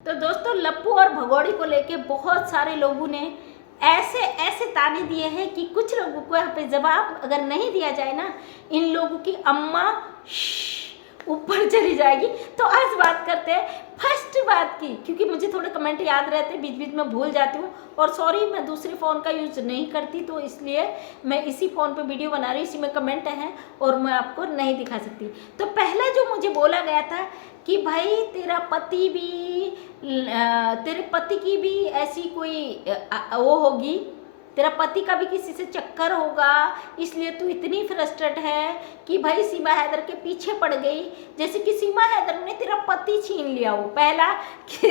तो दोस्तों लप्पू और भगोड़ी को लेके बहुत सारे लोगों ने ऐसे ऐसे ताने दिए हैं कि कुछ लोगों को यहाँ पे जवाब अगर नहीं दिया जाए ना, इन लोगों की अम्मा ऊपर चली जाएगी। तो आज बात करते हैं फर्स्ट बात की, क्योंकि मुझे थोड़े कमेंट याद रहते हैं, बीच बीच में भूल जाती हूँ। और सॉरी, मैं दूसरे फ़ोन का यूज़ नहीं करती, तो इसलिए मैं इसी फ़ोन पे वीडियो बना रही हूँ, इसी में कमेंट हैं और मैं आपको नहीं दिखा सकती। तो पहला जो मुझे बोला गया था कि भाई तेरा पति भी तेरे पति की भी ऐसी कोई वो होगी, तेरा पति का भी किसी से चक्कर होगा, इसलिए तू इतनी फ्रस्ट्रेट है कि भाई सीमा हैदर के पीछे पड़ गई, जैसे कि सीमा हैदर ने तेरा पति छीन लिया हो। पहला कि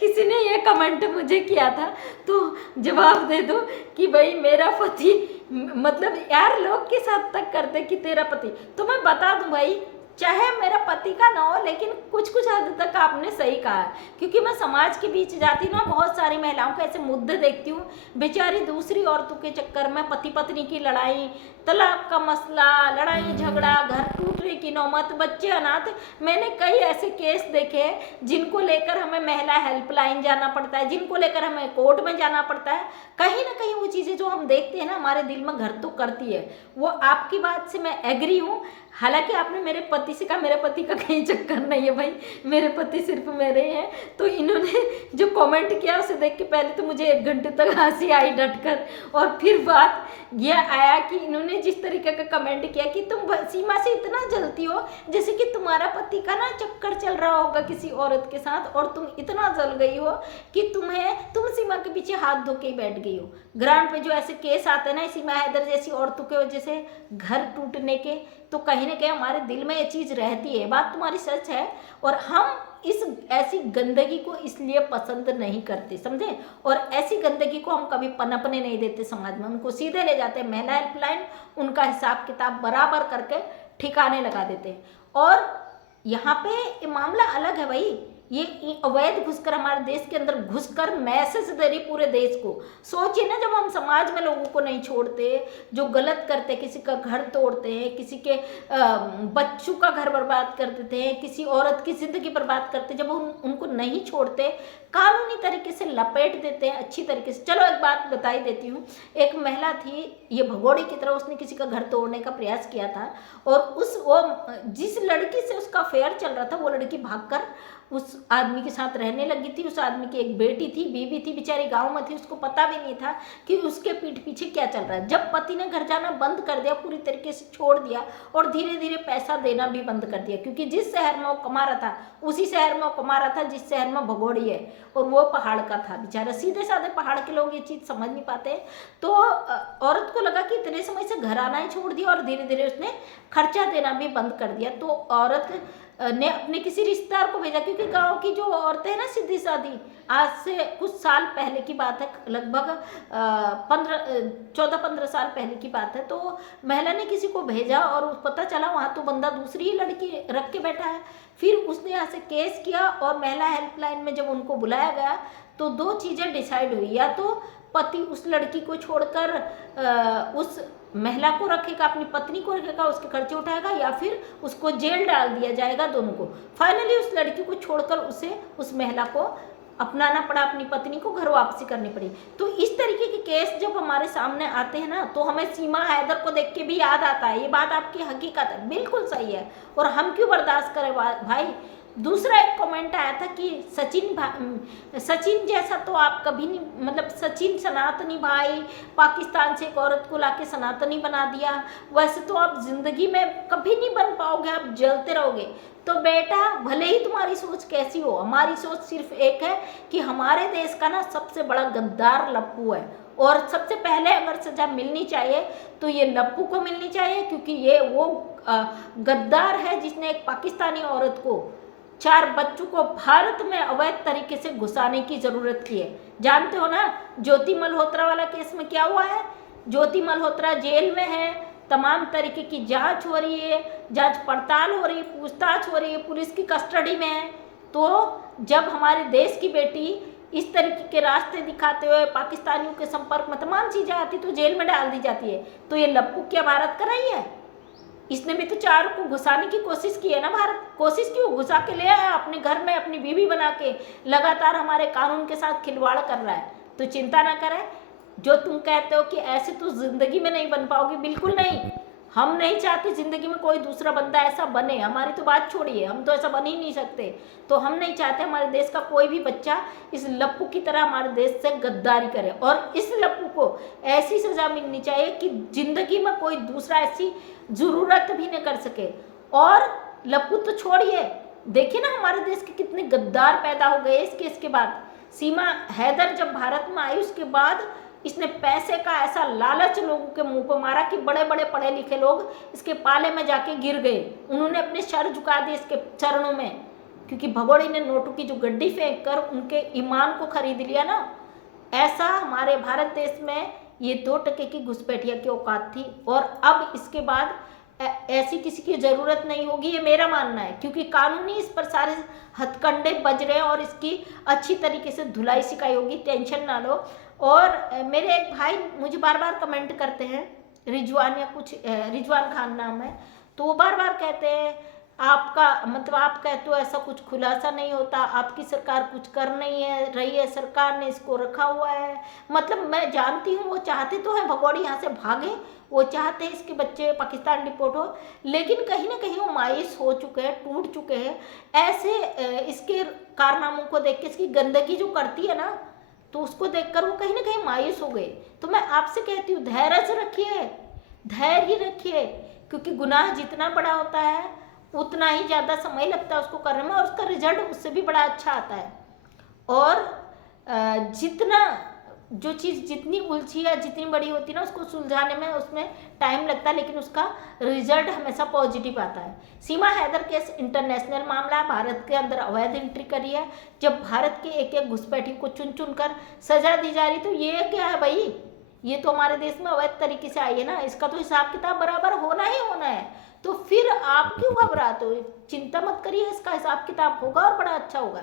किसी ने ये कमेंट मुझे किया था, तो जवाब दे दो कि भाई मेरा पति, मतलब यार लोग किस हद तक करते कि तेरा पति। तो मैं बता दूं भाई, चाहे मेरा पति का ना हो, लेकिन कुछ कुछ हद तक आपने सही कहा है। क्योंकि मैं समाज के बीच जाती हूँ ना, बहुत सारी महिलाओं को ऐसे मुद्दे देखती हूँ, बेचारी दूसरी औरतों के चक्कर में पति पत्नी की लड़ाई, तलाक का मसला, लड़ाई झगड़ा, घर टूटने की नौबत, बच्चे अनाथ। मैंने कई ऐसे केस देखे हैं जिनको लेकर हमें महिला हेल्पलाइन जाना पड़ता है, जिनको लेकर हमें कोर्ट में जाना पड़ता है। कहीं ना कहीं वो चीज़ें जो हम देखते हैं ना, हमारे दिल में घर तो करती है। वो आपकी बात से मैं एग्री हूँ। हालांकि आपने मेरे पति से कहा, मेरे पति का कहीं चक्कर नहीं है भाई, मेरे पति सिर्फ मेरे हैं। तो इन्होंने जो कमेंट किया उसे देख के पहले तो मुझे 1 घंटे तक हंसी आई डटकर, और फिर बात यह आया कि इन्होंने जिस तरीके का कमेंट किया कि तुम सीमा से इतना जलती हो जैसे कि तुम्हारा पति का ना चक्कर चल रहा होगा किसी औरत के साथ, और तुम इतना जल गई हो कि तुम सीमा के पीछे हाथ धो के ही बैठ गई हो। ग्राउंड पे जो ऐसे केस आते हैं ना सीमा हैदर जैसी औरतों के वजह से घर टूटने के, तो कहीं ना कहीं हमारे दिल में ये चीज़ रहती है। बात तुम्हारी सच है, और हम इस ऐसी गंदगी को इसलिए पसंद नहीं करते, समझे। और ऐसी गंदगी को हम कभी पनपने नहीं देते समाज में, उनको सीधे ले जाते हैं महिला हेल्पलाइन, उनका हिसाब किताब बराबर करके ठिकाने लगा देते हैं। और यहाँ पे ये मामला अलग है भाई, ये अवैध घुसकर हमारे देश के अंदर घुसकर मैसेज दे रही पूरे देश को। सोचिए ना, जब हम समाज में लोगों को नहीं छोड़ते, जो गलत करते, किसी का घर तोड़ते हैं, किसी के बच्चों का घर बर्बाद कर देते हैं, किसी औरत की जिंदगी बर्बाद करते, जब हम उनको नहीं छोड़ते, कानूनी तरीके से लपेट देते हैं अच्छी तरीके से। चलो एक बात बताई देती हूँ। एक महिला थी, ये भगोड़ी की तरह, उसने किसी का घर तोड़ने का प्रयास किया था, और जिस लड़की से उसका अफेयर चल रहा था, वो लड़की भागकर उस आदमी के साथ रहने लगी थी। उस आदमी की एक बेटी थी, बीवी थी, बेचारी गांव में थी, उसको पता भी नहीं था कि उसके पीठ पीछे क्या चल रहा है। जब पति ने घर जाना बंद कर दिया, पूरी तरीके से छोड़ दिया, और धीरे धीरे पैसा देना भी बंद कर दिया, क्योंकि जिस शहर में वो कमा रहा था उसी शहर में वो कमा रहा था जिस शहर में भगोड़ी है, और वो पहाड़ का था बेचारा। सीधे साधे पहाड़ के लोग ये चीज़ समझ नहीं पाते। तो औरत को लगा कि इतने समय से घर आना ही छोड़ दिया, और धीरे धीरे उसने खर्चा देना भी बंद कर दिया। तो औरत ने अपने किसी रिश्तेदार को भेजा, क्योंकि गांव की जो औरतें हैं ना सीधी सादी, आज से कुछ साल पहले की बात है, लगभग 14-15 साल पहले की बात है। तो महिला ने किसी को भेजा, और पता चला वहाँ तो बंदा दूसरी ही लड़की रख के बैठा है। फिर उसने यहाँ से केस किया, और महिला हेल्पलाइन में जब उनको बुलाया गया तो 2 चीज़ें डिसाइड हुई। या तो पति उस लड़की को छोड़कर उस महिला को रखेगा, अपनी पत्नी को रखेगा, उसके खर्चे उठाएगा, या फिर उसको जेल डाल दिया जाएगा, दोनों को। फाइनली उस लड़की को छोड़कर उस महिला को अपनाना पड़ा, अपनी पत्नी को घर वापसी करनी पड़ी। तो इस तरीके के केस जब हमारे सामने आते हैं ना, तो हमें सीमा हैदर को देख के भी याद आता है। ये बात आपकी हकीकत है, बिल्कुल सही है, और हम क्यों बर्दाश्त करें भाई। दूसरा एक कमेंट आया था कि सचिन जैसा तो आप कभी नहीं, मतलब सचिन सनातनी भाई, पाकिस्तान से एक औरत को लाके सनातनी बना दिया, वैसे तो आप जिंदगी में कभी नहीं बन पाओगे, आप जलते रहोगे। तो बेटा, भले ही तुम्हारी सोच कैसी हो, हमारी सोच सिर्फ एक है कि हमारे देश का ना सबसे बड़ा गद्दार लप्पू है, और सबसे पहले अगर सजा मिलनी चाहिए तो ये लप्पू को मिलनी चाहिए, क्योंकि ये वो गद्दार है जिसने एक पाकिस्तानी औरत को, 4 बच्चों को भारत में अवैध तरीके से घुसाने की जरूरत की है। जानते हो ना ज्योति मल्होत्रा वाला केस में क्या हुआ है? ज्योति मल्होत्रा जेल में है, तमाम तरीके की जांच हो रही है, जांच पड़ताल हो रही है, पूछताछ हो रही है, पुलिस की कस्टडी में है। तो जब हमारे देश की बेटी इस तरीके के रास्ते दिखाते हुए पाकिस्तानियों के संपर्क में तमाम चीज़ें आती तो जेल में डाल दी जाती है। तो ये लप्पू क्या भारत का नहीं है? इसने भी तो 4 को घुसाने की कोशिश की है ना, भारत कोशिश की, वो घुसा के ले आया अपने घर में, अपनी बीवी बना के, लगातार हमारे कानून के साथ खिलवाड़ कर रहा है। तो चिंता ना करें, जो तुम कहते हो कि ऐसे तो जिंदगी में नहीं बन पाओगे, बिल्कुल नहीं। हम नहीं चाहते जिंदगी में कोई दूसरा बंदा ऐसा बने, हमारी तो बात छोड़िए, हम तो ऐसा बन ही नहीं सकते। तो हम नहीं चाहते हमारे देश का कोई भी बच्चा इस लप्पू की तरह हमारे देश से गद्दारी करे, और इस लप्पू को ऐसी सजा मिलनी चाहिए कि जिंदगी में कोई दूसरा ऐसी जरूरत भी नहीं कर सके। और लप्पू तो छोड़िए, देखिए ना हमारे देश के कितने गद्दार पैदा हो गए इस केस के बाद। सीमा हैदर जब भारत में आई, उसके बाद इसने पैसे का ऐसा लालच लोगों के मुंह पर मारा कि बड़े बड़े पढ़े लिखे लोग इसके पाले में जाके गिर गए, उन्होंने अपने सर झुका दिए इसके चरणों में, क्योंकि भगोड़ी ने नोटों की जो गड्डी फेंक कर उनके ईमान को खरीद लिया ना। ऐसा हमारे भारत देश में ये 2% की घुसपैठिया की औकात थी, और अब इसके बाद ऐसी किसी की जरूरत नहीं होगी, ये मेरा मानना है, क्योंकि कानूनी इस पर सारे हथकंडे बज रहे हैं और इसकी अच्छी तरीके से धुलाई सिकाई होगी, टेंशन ना लो। और मेरे एक भाई मुझे बार बार कमेंट करते हैं, रिजवान या कुछ रिजवान खान नाम है, तो वो बार बार कहते हैं आपका मतलब आप कहते हो ऐसा कुछ खुलासा नहीं होता, आपकी सरकार कुछ कर नहीं है रही है, सरकार ने इसको रखा हुआ है। मतलब मैं जानती हूँ वो चाहते तो है भगोड़ी यहाँ से भागे, वो चाहते हैं इसके बच्चे पाकिस्तान डिपोर्ट हो, लेकिन कहीं ना कहीं वो मायूस हो चुके हैं, टूट चुके हैं। ऐसे इसके कारनामों को देख के, इसकी गंदगी जो करती है ना, तो उसको देखकर वो कहीं ना कहीं मायूस हो गए। तो मैं आपसे कहती हूँ धैर्य रखिए, धैर्य रखिए, क्योंकि गुनाह जितना बड़ा होता है उतना ही ज़्यादा समय लगता है उसको करने में, और उसका रिजल्ट उससे भी बड़ा अच्छा आता है। और जितना जो चीज़ जितनी उलझी या जितनी बड़ी होती है ना, उसको सुलझाने में उसमें टाइम लगता है, लेकिन उसका रिजल्ट हमेशा पॉजिटिव आता है। सीमा हैदर केस इंटरनेशनल मामला है, भारत के अंदर अवैध एंट्री करी है, जब भारत के एक एक घुसपैठी को चुन चुन कर सजा दी जा रही, तो ये क्या है भाई, ये तो हमारे देश में अवैध तरीके से आई है ना, इसका तो हिसाब किताब बराबर होना ही होना है। तो फिर आप क्यों घबराते हो, चिंता मत करिए, इसका हिसाब किताब होगा और बड़ा अच्छा होगा।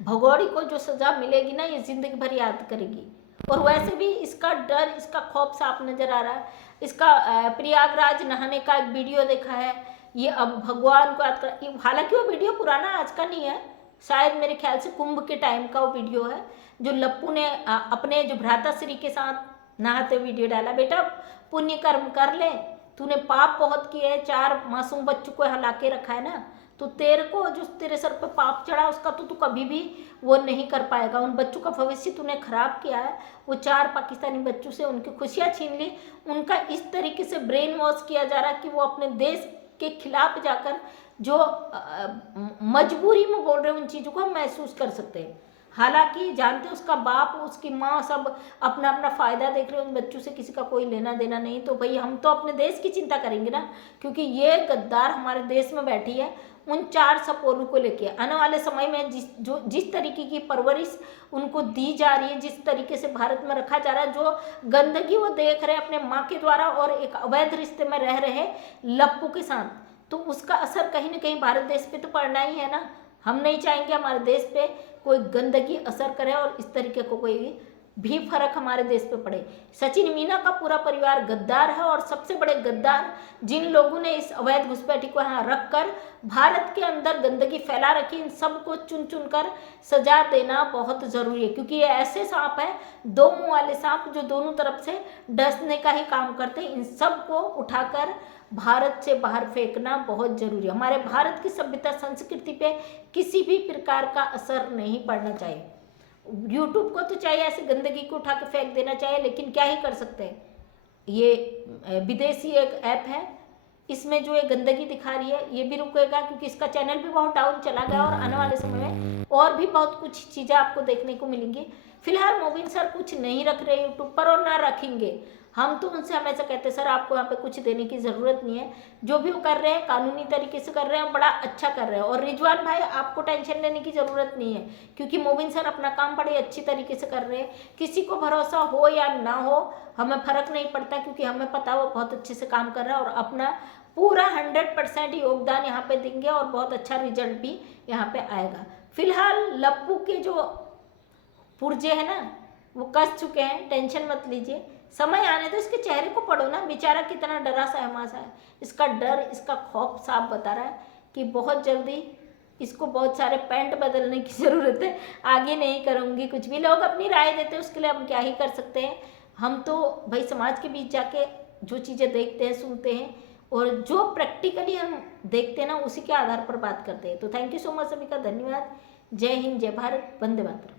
भगोड़ी को जो सजा मिलेगी ना, ये जिंदगी भर याद करेगी। और वैसे भी इसका डर, इसका खौफ साफ नजर आ रहा है। इसका प्रयागराज नहाने का एक वीडियो देखा है, ये अब भगवान को याद कर, हालांकि वो वीडियो पुराना आज का नहीं है, शायद मेरे ख्याल से कुंभ के टाइम का वो वीडियो है, जो लप्पू ने अपने जो भ्राताश्री के साथ नहाते वीडियो डाला। बेटा पुण्य कर्म कर ले, तूने पाप बहुत किए हैं, 4 मासूम बच्चों को यहाँ ला के रखा है ना, तो तेरे को जो तेरे सर पे पाप चढ़ा उसका तो तू कभी भी वो नहीं कर पाएगा। उन बच्चों का भविष्य तूने खराब किया है, वो 4 पाकिस्तानी बच्चों से उनकी खुशियाँ छीन ली, उनका इस तरीके से ब्रेन वॉश किया जा रहा है कि वो अपने देश के खिलाफ जाकर जो मजबूरी में बोल रहे हैं उन चीज़ों को हम महसूस कर सकते हैं। हालांकि जानते हैं उसका बाप उसकी माँ सब अपना अपना फ़ायदा देख रहे हैं, उन बच्चों से किसी का कोई लेना देना नहीं। तो भाई हम तो अपने देश की चिंता करेंगे ना, क्योंकि ये गद्दार हमारे देश में बैठी है उन 4 सपोलों को लेके। आने वाले समय में जिस तरीके की परवरिश उनको दी जा रही है, जिस तरीके से भारत में रखा जा रहा है, जो गंदगी वो देख रहे हैं अपने माँ के द्वारा और एक अवैध रिश्ते में रह रहे लप्पू के साथ, तो उसका असर कहीं ना कहीं भारत देश पे तो पड़ना ही है ना। हम नहीं चाहेंगे हमारे देश पे कोई गंदगी असर करे और इस तरीके को कोई भी फर्क हमारे देश पे पड़े। सचिन मीना का पूरा परिवार गद्दार है, और सबसे बड़े गद्दार जिन लोगों ने इस अवैध घुसपैठी को यहाँ रखकर भारत के अंदर गंदगी फैला रखी, इन सबको चुन चुन कर सजा देना बहुत ज़रूरी है, क्योंकि ये ऐसे सांप है, 2 मुंह वाले सांप जो दोनों तरफ से डसने का ही काम करते हैं। इन सबको उठाकर भारत से बाहर फेंकना बहुत जरूरी है। हमारे भारत की सभ्यता संस्कृति पे किसी भी प्रकार का असर नहीं पड़ना चाहिए। यूट्यूब को तो चाहिए ऐसे गंदगी को उठा के फेंक देना चाहिए, लेकिन क्या ही कर सकते हैं। ये विदेशी एक ऐप है, इसमें जो ये गंदगी दिखा रही है ये भी रुकेगा, क्योंकि इसका चैनल भी बहुत डाउन चला गया, और आने वाले समय में और भी बहुत कुछ चीज़ें आपको देखने को मिलेंगी। फिलहाल मोबिन सर कुछ नहीं रख रहे यूट्यूब पर और ना रखेंगे। हम तो उनसे हमेशा कहते हैं सर आपको यहाँ पे कुछ देने की ज़रूरत नहीं है, जो भी वो कर रहे हैं कानूनी तरीके से कर रहे हैं, बड़ा अच्छा कर रहे हैं। और रिजवान भाई आपको टेंशन लेने की ज़रूरत नहीं है, क्योंकि मोबिन सर अपना काम बड़े अच्छी तरीके से कर रहे हैं। किसी को भरोसा हो या ना हो हमें फ़र्क नहीं पड़ता, क्योंकि हमें पता वो बहुत अच्छे से काम कर रहा है और अपना पूरा 100% योगदान यहाँ पे देंगे और बहुत अच्छा रिजल्ट भी यहाँ पे आएगा। फिलहाल लप्पू के जो पुर्जे हैं ना वो कस चुके हैं, टेंशन मत लीजिए, समय आने दो, इसके चेहरे को पढ़ो ना, बेचारा कितना डरा सहमा सा है। इसका डर, इसका खौफ साफ बता रहा है कि बहुत जल्दी इसको बहुत सारे पैंट बदलने की ज़रूरत है, आगे नहीं करूँगी कुछ भी। लोग अपनी राय देते हैं, उसके लिए हम क्या ही कर सकते हैं। हम तो भाई समाज के बीच जाके जो चीज़ें देखते हैं, सुनते हैं और जो प्रैक्टिकली हम देखते हैं ना, उसी के आधार पर बात करते हैं। तो थैंक यू सो मच सभी का, धन्यवाद। जय हिंद, जय भारत, वंदे मातरम।